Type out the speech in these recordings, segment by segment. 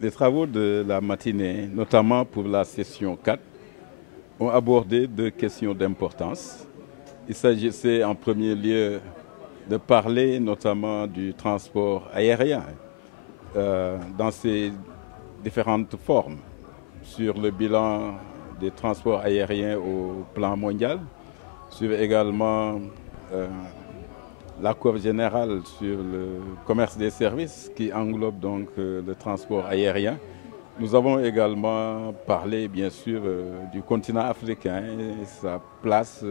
Les travaux de la matinée, notamment pour la session 4, ont abordé deux questions d'importance. Il s'agissait en premier lieu de parler notamment du transport aérien dans ses différentes formes, sur le bilan des transports aériens au plan mondial, sur également l'accord général sur le commerce des services qui englobe donc le transport aérien. Nous avons également parlé bien sûr du continent africain et sa place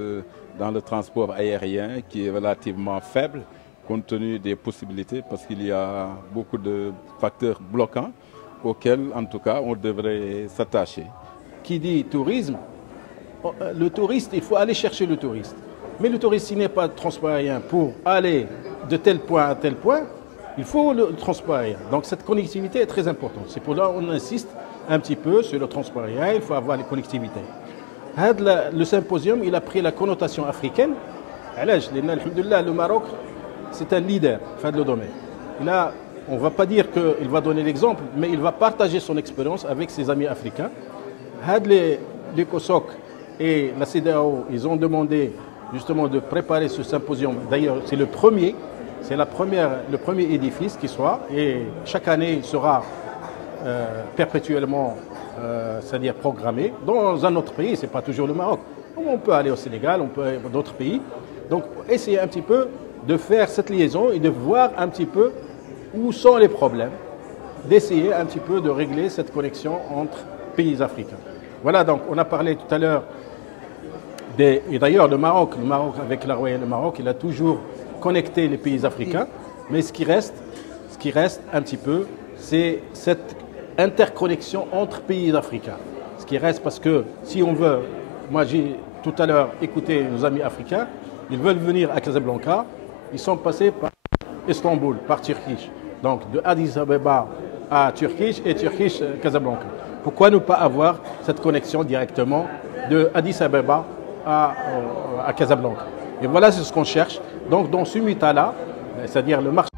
dans le transport aérien qui est relativement faible compte tenu des possibilités parce qu'il y a beaucoup de facteurs bloquants auxquels en tout cas on devrait s'attacher. Qui dit tourisme, le touriste, il faut aller chercher le touriste. Mais le touriste, s'il n'est pas de transport aérien pour aller de tel point à tel point, il faut le transport aérien. Donc cette connectivité est très importante. C'est pour là qu'on insiste un petit peu sur le transport aérien, il faut avoir les connectivités. Le symposium, il a pris la connotation africaine. Le Maroc, c'est un leader dans le domaine. On ne va pas dire qu'il va donner l'exemple, mais il va partager son expérience avec ses amis africains. Les COSOC et la CEDEAO, ils ont demandé justement de préparer ce symposium. D'ailleurs, c'est le premier édifice qui soit, et chaque année il sera perpétuellement, c'est-à-dire programmé dans un autre pays. C'est pas toujours le Maroc. On peut aller au Sénégal, on peut aller dans d'autres pays. Donc, essayer un petit peu de faire cette liaison et de voir un petit peu où sont les problèmes, d'essayer un petit peu de régler cette connexion entre pays africains. Voilà, donc on a parlé tout à l'heure et d'ailleurs le Maroc avec la Royaume du Maroc, il a toujours connecté les pays africains, mais ce qui reste un petit peu, c'est cette interconnexion entre pays africains. Ce qui reste parce que si on veut, moi j'ai tout à l'heure écouté nos amis africains, ils veulent venir à Casablanca, ils sont passés par Istanbul, par Turquie. Donc de Addis Abeba à Turquie et Turquie Casablanca. Pourquoi ne pas avoir cette connexion directement de Addis Abeba à Casablanca? Et voilà, c'est ce qu'on cherche. Donc dans ce muta-là, c'est-à-dire le marché